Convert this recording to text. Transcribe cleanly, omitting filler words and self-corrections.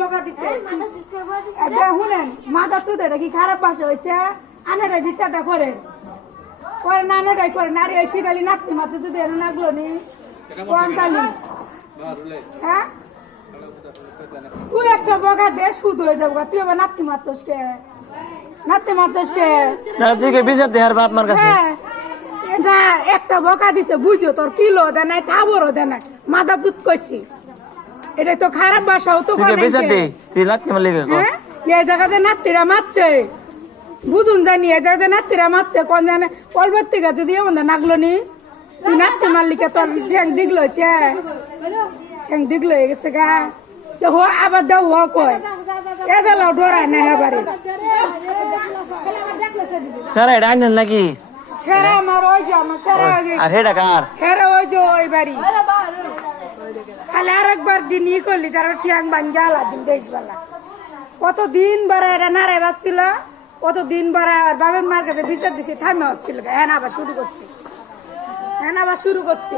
বকা দিছে এটা শুনেন মাথা চুদে এটা কি খারাপ ভাষা হয়েছে আনাটাই বিচারটা করে করে না আনাটাই করে নারী ওই শীতালি নাতি মাত্র যদি এর নাগলো নি কোয়ান্তালি হ্যাঁ তুই একটা বকা দে শুধু হয়ে যাবো তুই আবার নাতি মাত্রসকে নাতি মাত্রসকে বিচার দেহার বাপ মার কাছে এটা একটা বকা দিছে বুঝো তোর কিলো দেয় নাই থাবরও দেয় নাই মাথা চুত করছি এটা তো খারাপ ভাষাও তো এই জায়গাতে নাতিরা মারছে বুঝুন জানি এই জায়গাতে নাতিরা মারছে কোন জানে কলবার থেকে যদি এমন নাগলো নি তুই নাতি মারলিকে তোর ঠ্যাং দিগলো ঠ্যাং দিগলো হয়ে গেছে গা আবার দাও হ কয় এ গেল ডরায় না এবারে স্যার এটা আনলেন নাকি ছেড়া আমার ওই যে আমার ছেড়া আর হেডা কার ছেড়া ওই যে ওই বাড়ি খালি আর একবার দিন ই করলি তার ঠ্যাং ভাঙ্গে আলা দিন দেশবেলা কতদিন বারা এটা নাড়াই বাচ্ছিল কতদিন বারা বাবের মার কাছে বিচার দিছে থামে হচ্ছিল হ্যাঁ আবার শুরু করছে